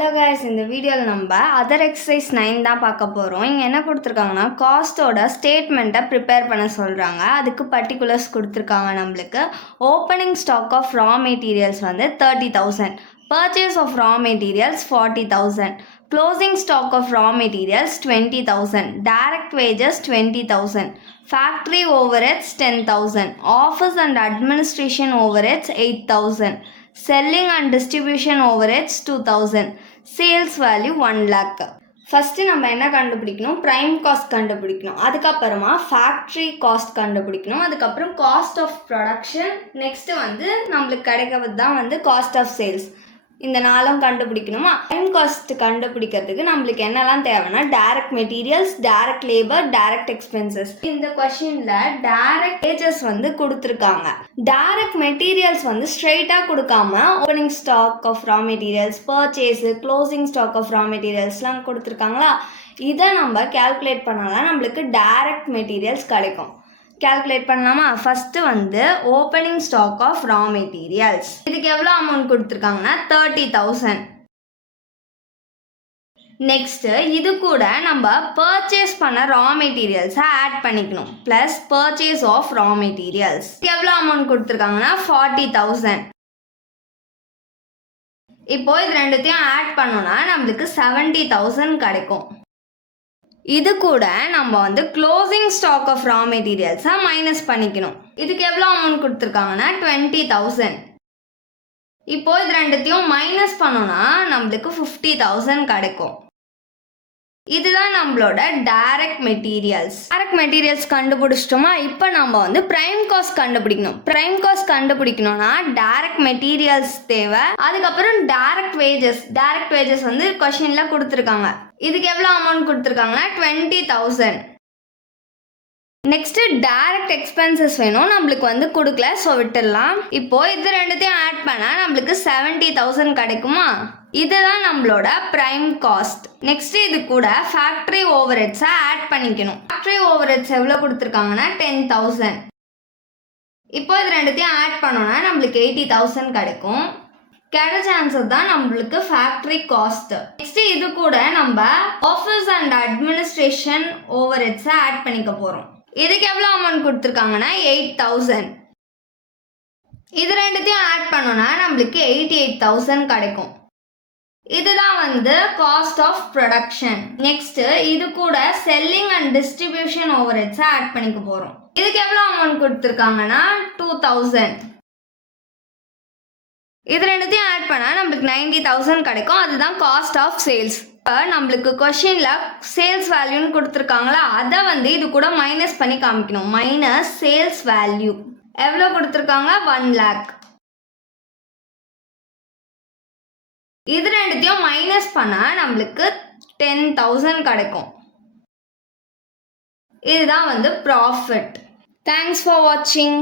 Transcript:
Hello guys, இந்த வீடியோவில் நம்ம அதர் எக்ஸசைஸ் 9 தான் பார்க்க போகிறோம். இங்கே என்ன கொடுத்துருக்காங்கன்னா காஸ்ட்டோட ஸ்டேட்மெண்ட்டை ப்ரிப்பேர் பண்ண சொல்கிறாங்க. அதுக்கு பர்டிகுலர்ஸ் கொடுத்துருக்காங்க. நம்மளுக்கு opening stock of raw materials வந்து 30,000, purchase of raw materials 40,000, closing stock of raw materials 20,000, direct wages 20,000, factory overheads 10,000, office and administration overheads 8,000, selling and distribution overheads 2,000, sales value 1 lakh. First நம்ம என்ன கண்டுபிடிக்கணும்? Prime cost கண்டுபிடிக்கணும். அதுக்கப்புறமா factory cost கண்டுபிடிக்கணும். அதுக்கப்புறம் cost of production. Next வந்து நம்மளுக்கு கிடைக்கிறது தான் வந்து காஸ்ட் ஆஃப் சேல்ஸ். இந்த நாளும் கண்டுபிடிக்கணுமா? ப்ரைம் காஸ்ட் கண்டுபிடிக்கிறதுக்கு நம்மளுக்கு என்னெல்லாம் தேவைன்னா direct materials, direct labour, direct expenses. இந்த கொஸ்டினில் டைரக்ட் வேஜஸ் வந்து கொடுத்துருக்காங்க. டைரக்ட் மெட்டீரியல்ஸ் வந்து ஸ்ட்ரெயிட்டாக கொடுக்காம opening stock of raw materials, purchase, closing stock of raw மெட்டீரியல்ஸ்லாம் கொடுத்துருக்காங்களா? இதை நம்ம கேல்குலேட் பண்ணாலும் நம்மளுக்கு டைரக்ட் மெட்டீரியல்ஸ் கிடைக்கும். கேல்குலேட் பண்ணலாமா? ஃபஸ்ட்டு வந்து opening stock of raw materials. இதுக்கு எவ்வளோ அமௌண்ட் கொடுத்துருக்காங்கன்னா 30,000. நெக்ஸ்ட்டு இது கூட நம்ம பர்ச்சேஸ் பண்ண ரா மெட்டீரியல்ஸை ஆட் பண்ணிக்கணும். Plus purchase of raw materials எவ்வளோ அமௌண்ட் கொடுத்துருக்காங்கன்னா 40,000. இப்போ இது ரெண்டுத்தையும் ஆட் பண்ணோன்னா நம்மளுக்கு 70,000 கிடைக்கும். இது கூட நம்ம வந்து க்ளோசிங் ஸ்டாக் ஆஃப் ரா மெட்டீரியல்ஸை மைனஸ் பண்ணிக்கணும். இதுக்கு எவ்வளோ அமௌண்ட் கொடுத்துருக்காங்கன்னா 20,000. இப்போ இது ரெண்டுத்தையும் மைனஸ் பண்ணோன்னா நம்மளுக்கு 50,000 கிடைக்கும். இதுதான் நம்மளோட டைரக்ட் மெட்டீரியல்ஸ். டைரக்ட் மெட்டீரியல்ஸ் கண்டுபிடிச்சிட்டோமா? இப்போ நம்ம வந்து ப்ரைம் காஸ்ட் கண்டுபிடிக்கணும். ப்ரைம் காஸ்ட் கண்டுபிடிக்கணும்னா டைரக்ட் மெட்டீரியல்ஸ் தேவை. அதுக்கப்புறம் டைரக்ட் வேஜஸ் வந்து கொஸ்டினில் கொடுத்துருக்காங்க. இதுக்கு எவ்வளோ அமௌண்ட் கொடுத்துருக்காங்கன்னா 20,000. நெக்ஸ்ட்டு டைரக்ட் எக்ஸ்பென்சஸ் வேணும், நம்மளுக்கு வந்து கொடுக்கல, ஸோ விட்டுடலாம். இப்போ இது ரெண்டுத்தையும் ஆட் பண்ணால் நம்மளுக்கு 70,000 கிடைக்குமா? இதுதான் நம்மளோட ப்ரைம் காஸ்ட். நெக்ஸ்ட் இது கூட ஃபேக்ட்ரி ஓவர்ஹெட்ஸை ஆட் பண்ணிக்கணும். ஃபேக்ட்ரி ஓவர்ஹெட்ஸ் எவ்வளோ கொடுத்துருக்காங்கன்னா 10,000. இப்போ இது ரெண்டுத்தையும் ஆட் பண்ணோன்னா நம்மளுக்கு 80,000 கிடைக்கும். கிடைச்ச ஆன்சர் தான் நம்மளுக்கு ஃபேக்ட்ரி காஸ்ட். நெக்ஸ்ட் இது கூட நம்ம ஆஃபீஸ் அண்ட் அட்மினிஸ்ட்ரேஷன் ஓவர்ஹெட்ஸை ஆட் பண்ணிக்க போகிறோம். இதுக்கு எவ்வளோ அமௌண்ட் கொடுத்துருக்காங்கன்னா 8,000. இது ரெண்டுத்தையும் ஆட் பண்ணோன்னா நம்மளுக்கு 88,000 கிடைக்கும். இதுதான் வந்து காஸ்ட் ஆஃப் ப்ரொடக்ஷன். நெக்ஸ்ட் இது கூட செல்லிங் அண்ட் டிஸ்ட்ரிபியூஷன் ஓவர்ஹெட்ஸை ஆட் பண்ணிக்க போகிறோம். இதுக்கு எவ்வளோ அமௌண்ட் கொடுத்துருக்காங்கன்னா 2,000. இது ரெண்டுத்தையும் ஆட் பண்ணால் நம்மளுக்கு 90,000 கிடைக்கும். அதுதான் காஸ்ட் ஆஃப் சேல்ஸ். இப்போ நம்மளுக்கு கொஷினில் சேல்ஸ் வேல்யூன்னு கொடுத்துருக்காங்களா, அதை வந்து இது கூட மைனஸ் பண்ணி காமிக்கணும். மைனஸ் சேல்ஸ் வேல்யூ எவ்வளோ கொடுத்துருக்காங்க? 1 lakh. இது ரெண்டுத்தையும் மைனஸ் பண்ணால் நம்மளுக்கு 10,000 கிடைக்கும். இதுதான் வந்து ப்ராஃபிட். தேங்க்ஸ் ஃபார் வாட்சிங்.